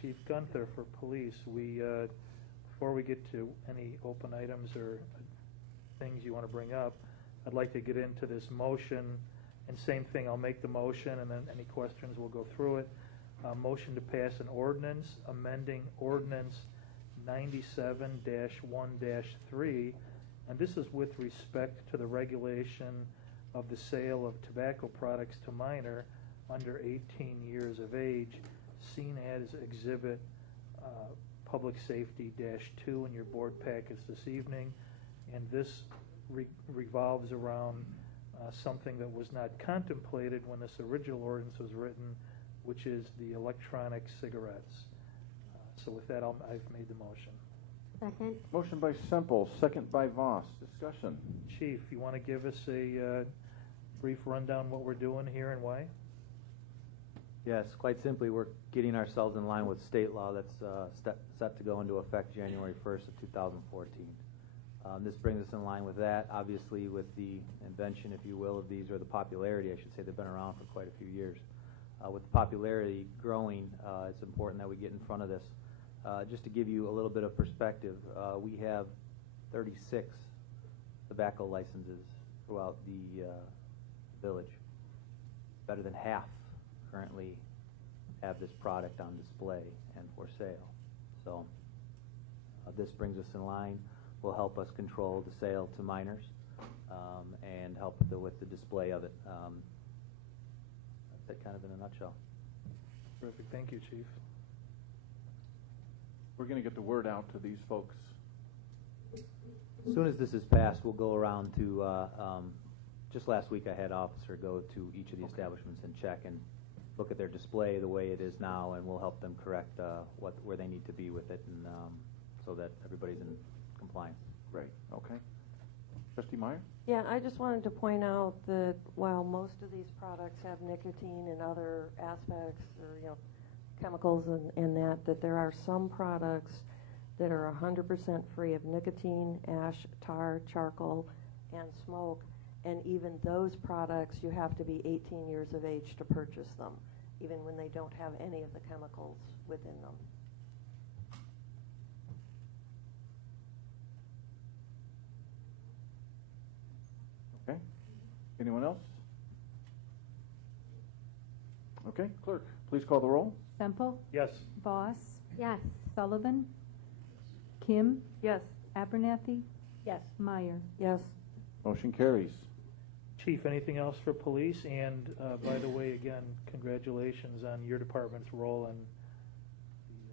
Chief Gunther for police. Before we get to any open items or things you want to bring up, I'd like to get into this motion. And same thing, I'll make the motion, and then any questions, we'll go through it. Motion to pass an ordinance amending ordinance 97-1-3, and this is with respect to the regulation of the sale of tobacco products to minor under 18 years of age, seen as Exhibit Public Safety-2 in your board packets this evening. And this revolves around something that was not contemplated when this original ordinance was written, which is the electronic cigarettes. So with that, I've made the motion. Second. Motion by Semple, second by Voss. Discussion. Chief, you want to give us a brief rundown what we're doing here and why? Yes, quite simply, we're getting ourselves in line with state law that's set to go into effect January 1st of 2014. This brings us in line with that, obviously with the invention, if you will, of these, or the popularity, I should say. They've been around for quite a few years. With the popularity growing, it's important that we get in front of this. Just to give you a little bit of perspective, we have 36 tobacco licenses throughout the village. Better than half currently have this product on display and for sale. So this brings us in line, will help us control the sale to minors and help with the display of it. That's it kind of in a nutshell. Terrific. Thank you, Chief. We're going to get the word out to these folks. As soon as this is passed, we'll go around to, just last week I had officer go to each of the establishments and check and look at their display the way it is now, and we'll help them correct where they need to be with it, and so that everybody's in compliance. Great. Okay. Trustee Meyer? Yeah, I just wanted to point out that while most of these products have nicotine and other aspects, or chemicals and that there are some products that are 100% free of nicotine, ash, tar, charcoal, and smoke. And even those products, you have to be 18 years of age to purchase them, even when they don't have any of the chemicals within them. Okay. Anyone else? Okay. Clerk, please call the roll. Semple? Yes. Voss? Yes. Sullivan? Kim? Yes. Abernathy? Yes. Meyer? Yes. Motion carries. Chief, anything else for police? And by the way, again, congratulations on your department's role in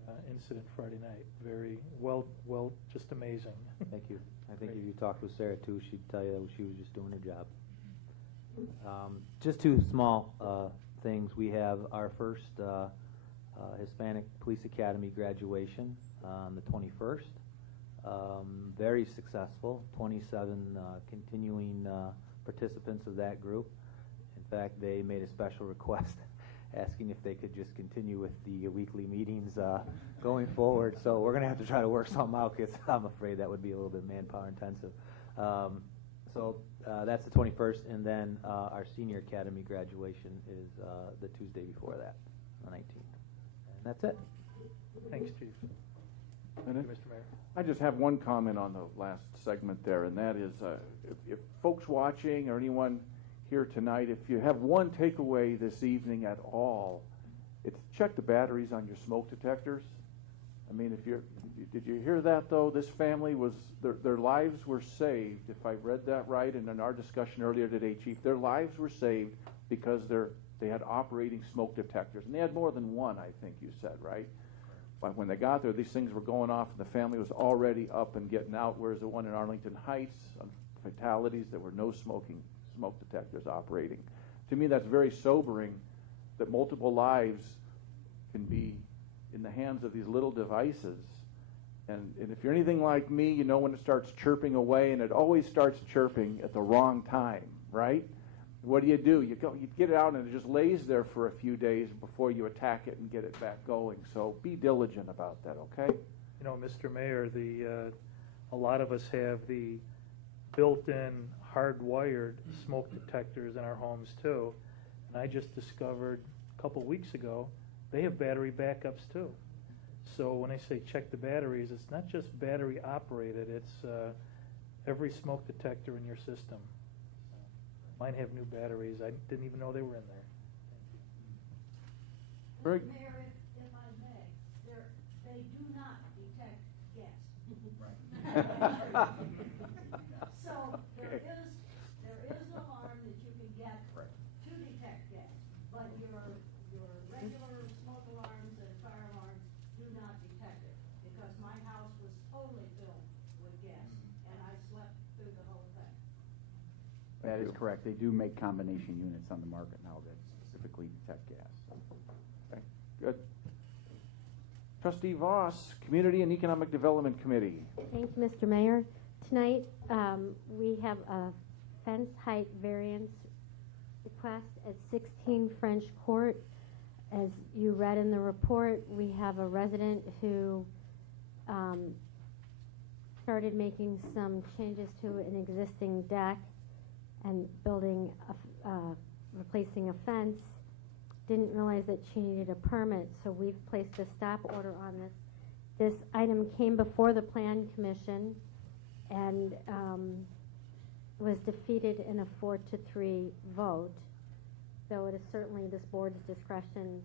the incident Friday night. Very well, just amazing. Thank you. I think if you talked with Sarah too, she'd tell you that she was just doing her job. Just two small things. We have our first Hispanic Police Academy graduation on the 21st. Very successful. 27 continuing participants of that group. In fact, they made a special request asking if they could just continue with the weekly meetings going forward. So we're going to have to try to work something out, because I'm afraid that would be a little bit manpower intensive. So that's the 21st, and then our Senior Academy graduation is the Tuesday before that, the 19th. And that's it. Thanks, Chief. Thank you, Mr. Mayor. I just have one comment on the last segment there, and that is if folks watching or anyone here tonight, if you have one takeaway this evening at all, it's check the batteries on your smoke detectors. I mean, did you hear that though? This family their lives were saved, if I read that right, and in our discussion earlier today, Chief, their lives were saved because they had operating smoke detectors, and they had more than one, I think you said, right? But when they got there, these things were going off, and the family was already up and getting out, whereas the one in Arlington Heights, fatalities, there were no smoke detectors operating. To me, that's very sobering that multiple lives can be in the hands of these little devices. And if you're anything like me, you know when it starts chirping away, and it always starts chirping at the wrong time, right? What do? You get it out, and it just lays there for a few days before you attack it and get it back going. So be diligent about that, okay? You know, Mr. Mayor, a lot of us have the built-in hardwired smoke detectors in our homes too. And I just discovered a couple weeks ago they have battery backups too. So when I say check the batteries, it's not just battery operated, it's every smoke detector in your system. Mine have new batteries. I didn't even know they were in there. Very Mayor, if I may, they do not detect gas. So there is an alarm that you That Thank is you. correct. They do make combination units on the market now that specifically detect gas. Okay, good. Trustee Voss, Community and Economic Development Committee. Thank you, Mr. Mayor. Tonight, we have a fence height variance request at 16 French Court. As you read in the report, we have a resident who started making some changes to an existing deck and replacing a fence. Didn't realize that she needed a permit, so we've placed a stop order on this. This item came before the Plan Commission and was defeated in a 4-3 vote. So it is certainly this board's discretion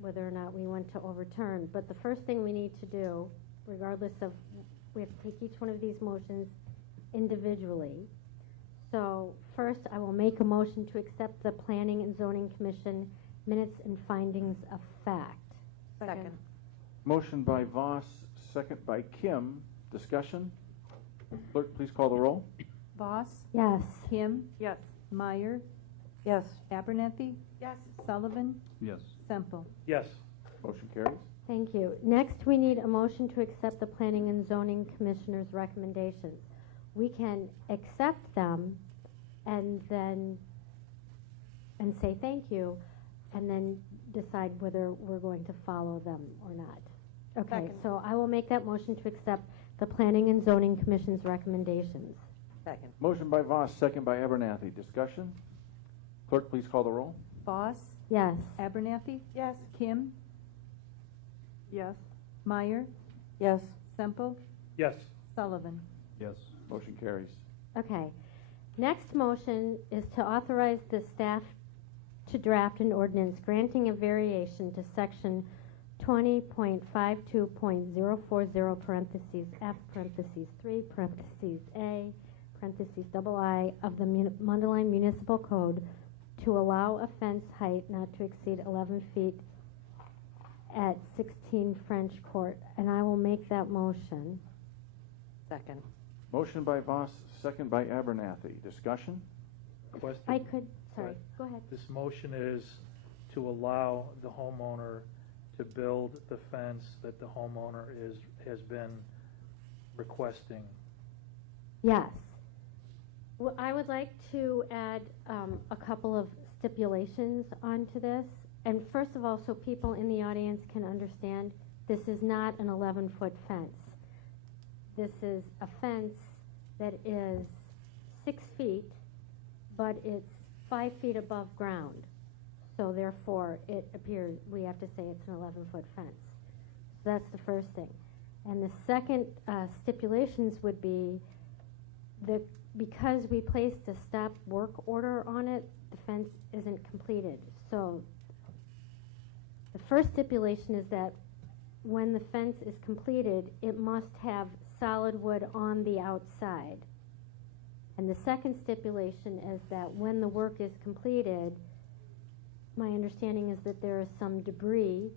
whether or not we want to overturn. But the first thing we need to do, regardless of, we have to take each one of these motions individually. So first, I will make a motion to accept the Planning and Zoning Commission minutes and findings of fact. Second. Motion by Voss, second by Kim. Discussion? Clerk, please call the roll. Voss? Yes. Kim? Yes. Meyer? Yes. Abernathy? Yes. Sullivan? Yes. Semple? Yes. Motion carries. Thank you. Next, we need a motion to accept the Planning and Zoning Commissioner's recommendations. We can accept them and say thank you, and then decide whether we're going to follow them or not. Okay, Second. so I will make that motion to accept the Planning and Zoning Commission's recommendations. Second. Motion by Voss, second by Abernathy. Discussion? Clerk, please call the roll. Voss? Yes. Abernathy? Yes. Kim? Yes. Meyer? Yes. Semple? Yes. Sullivan? Yes. Motion carries. Okay. Next motion is to authorize the staff to draft an ordinance granting a variation to section 20.52.040 parentheses F parentheses 3 parentheses A parentheses II of the Mundelein Municipal Code to allow a fence height not to exceed 11 feet at 16 French Court, and I will make that motion. Second. Motion by Voss, second by Abernathy. Discussion? Question? I could, sorry, go ahead. This motion is to allow the homeowner to build the fence that the homeowner has been requesting. Yes. Well, I would like to add a couple of stipulations onto this. And first of all, so people in the audience can understand, this is not an 11-foot fence. This is a fence that is 6 feet, but it's 5 feet above ground. So therefore, it appears we have to say it's an 11-foot fence. So that's the first thing. And the second stipulations would be that because we placed a stop work order on it, the fence isn't completed. So the first stipulation is that when the fence is completed, it must have solid wood on the outside. And the second stipulation is that when the work is completed, my understanding is that there is some debris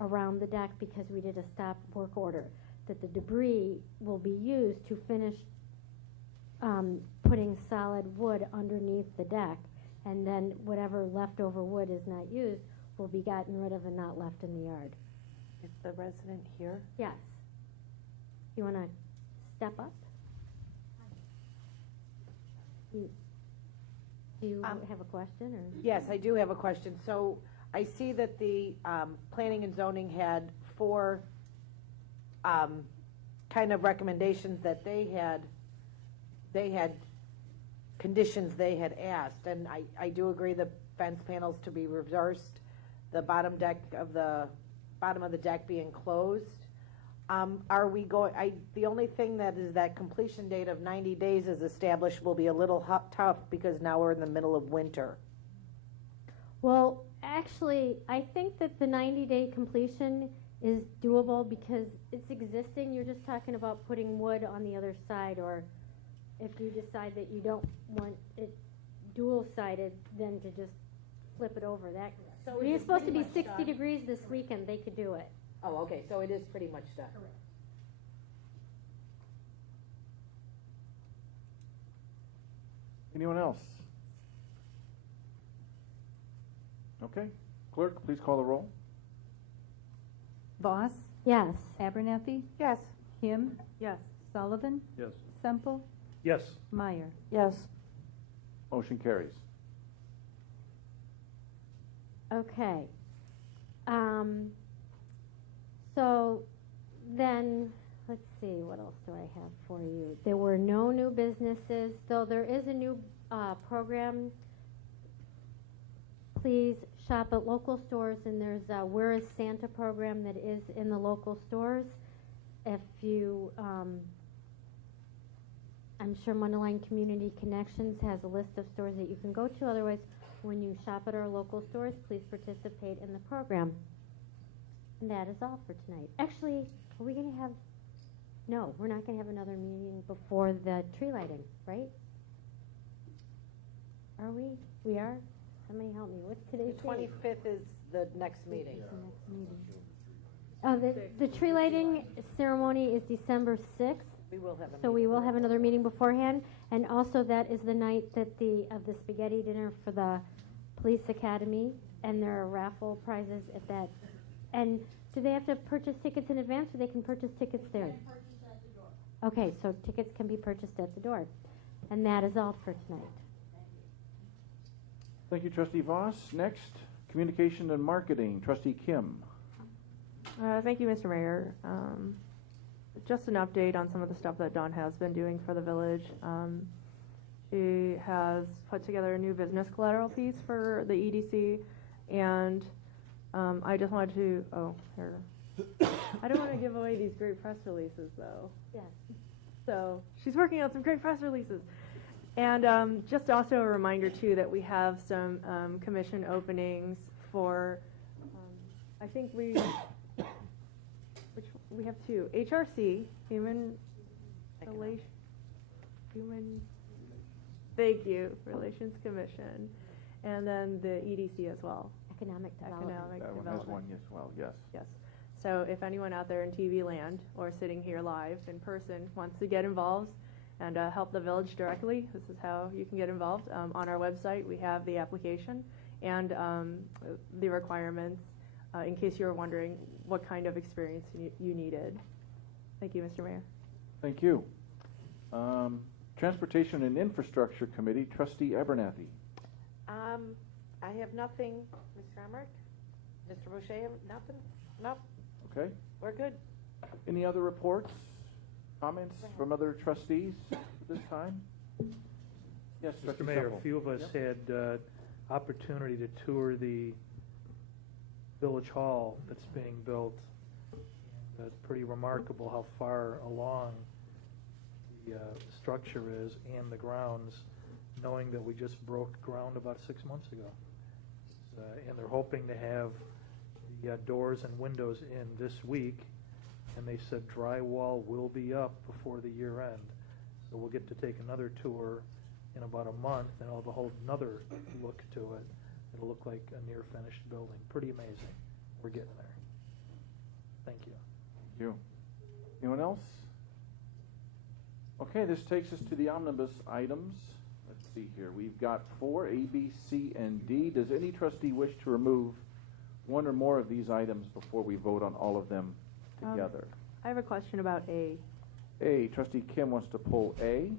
around the deck because we did a stop work order, that the debris will be used to finish putting solid wood underneath the deck, and then whatever leftover wood is not used will be gotten rid of and not left in the yard. Is the resident here? Yes. You want to step up? Do you have a question? Or? Yes, I do have a question. So I see that the planning and zoning had 4 kind of recommendations that they had conditions they had asked, and I do agree the fence panels to be reversed, the bottom of the deck being closed. Are we going? The only thing that is that completion date of 90 days is established will be a little tough because now we're in the middle of winter. Well, actually, I think that the 90-day completion is doable because it's existing. You're just talking about putting wood on the other side, or if you decide that you don't want it dual-sided, then to just flip it over. That So when it it's is supposed to pretty be much 60 done? degrees this weekend, they could do it. Oh, okay, so it is pretty much done. Correct. Anyone else? Okay. Clerk, please call the roll. Voss, Yes. Abernathy, Yes. Kim, Yes. Sullivan, Yes. Semple, Yes. Meyer. Yes. Motion carries. Okay. So then, let's see, what else do I have for you? There were no new businesses, though there is a new program. Please shop at local stores, and there's a Where is Santa program that is in the local stores. If you, I'm sure Mundelein Community Connections has a list of stores that you can go to. Otherwise, when you shop at our local stores, please participate in the program. And that is all for tonight. Actually, are we going to have... No, we're not going to have another meeting before the tree lighting, right? Are we? We are? Somebody help me. What's today's The 25th is the next meeting. date? The next meeting. Oh, the tree lighting ceremony is December 6th. We will have a So we will have another meeting beforehand, and also that is the night that of the spaghetti dinner for the police academy, and there are raffle prizes at that. And do they have to purchase tickets in advance, or they can purchase tickets there? Okay, so tickets can be purchased at the door, and that is all for tonight. Thank you, Trustee Voss. Next, Communication and Marketing, Trustee Kim. Thank you, Mr. Mayor. Just an update on some of the stuff that Dawn has been doing for the village. She has put together a new business collateral piece for the EDC, and I just wanted to, I don't want to give away these great press releases, though. Yes. So she's working on some great press releases. And just also a reminder, too, that we have some commission openings for, I think we have two. HRC, thank you, Relations Commission, and then the EDC as well. Economic Development. That one has one as well, yes. Yes. So if anyone out there in TV land or sitting here live in person wants to get involved and help the village directly, this is how you can get involved. On our website, we have the application and the requirements in case you were wondering what kind of experience you needed. Thank you, Mr. Mayor. Thank you. Transportation and Infrastructure Committee, Trustee Abernathy. I have nothing, Mr. Emmerich. Mr. Boucher, nothing? Nope. Okay. We're good. Any other reports, comments from other trustees at this time? Yes, Mr. Trustee Mayor, Semple. a few of us had opportunity to tour the village hall that's being built. It's pretty remarkable how far along the structure is and the grounds, knowing that we just broke ground about 6 months ago. And they're hoping to have the doors and windows in this week, and they said drywall will be up before the year end. So we'll get to take another tour in about a month, and it'll have a whole another look to it. It'll look like a near finished building. Pretty amazing. We're getting there. Thank you. Thank you. Anyone else? Okay, this takes us to the omnibus items. Let's see here. We've got 4, A, B, C, and D. Does any trustee wish to remove one or more of these items before we vote on all of them together? I have a question about A. A, Trustee Kim wants to pull A.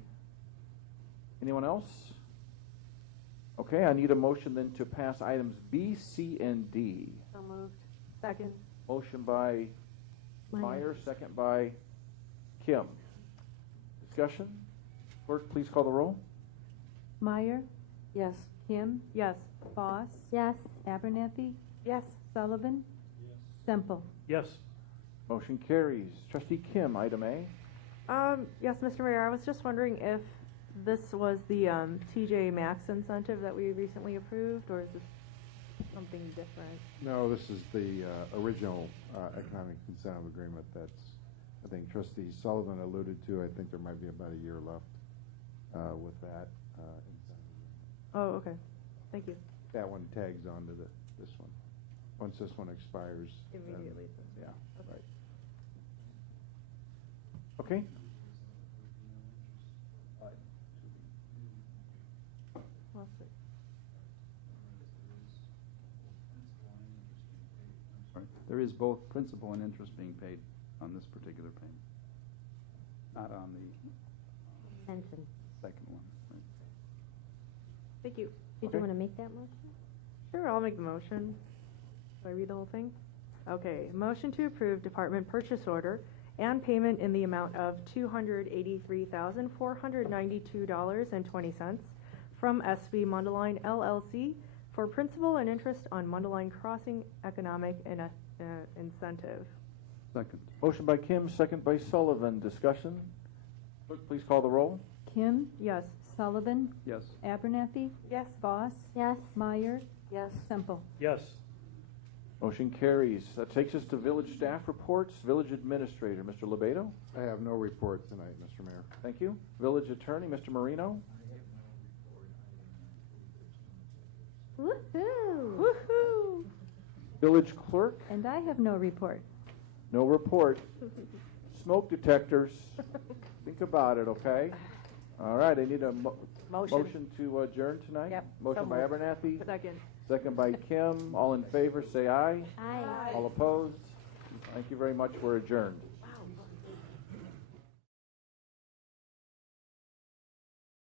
Anyone else? Okay, I need a motion then to pass items B, C, and D. So moved. Second. Motion by Meyer, second by Kim. Discussion? Clerk, please call the roll. Meyer, Yes. Kim, Yes. Voss, Yes. Abernathy, Yes. Sullivan, Semple. Yes. Motion carries. Trustee Kim, item A. Yes, Mr. Mayor, I was just wondering if this was the TJ Maxx incentive that we recently approved, or is this something different? No, this is the original economic incentive agreement that's, I think Trustee Sullivan alluded to. I think there might be about a year left with that incentive. Oh, okay. Thank you. That one tags onto this one. Once this one expires. Immediately. Yeah, Okay. right. Okay. Well, There is both principal and interest being paid on this particular payment, not on the Mention. second one. Right. Thank you. Did Okay. you want to make that motion? Sure, I'll make the motion. Do I read the whole thing? Okay, motion to approve department purchase order and payment in the amount of $283,492.20 from SB Mundelein LLC for principal and interest on Mundelein Crossing Economic Incentive. Second. Motion by Kim, second by Sullivan. Discussion? Clerk, please call the roll. Kim, Yes. Sullivan, Yes. Abernathy, Yes. Voss, Yes. Meyer, Yes. Semple. Yes. Motion carries. That takes us to village staff reports. Village Administrator, Mr. Lebedo. I have no report tonight, Mr. Mayor. Thank you. Village Attorney, Mr. Marino. Woohoo! Woohoo! Village Clerk, And I have no report. no report. Smoke detectors. Think about it, okay? All right, I need a motion to adjourn tonight. Yep, Motion so by moved. Abernathy, Second. second by Kim. All in favor, say aye. Aye. All opposed? Thank you very much. We're adjourned.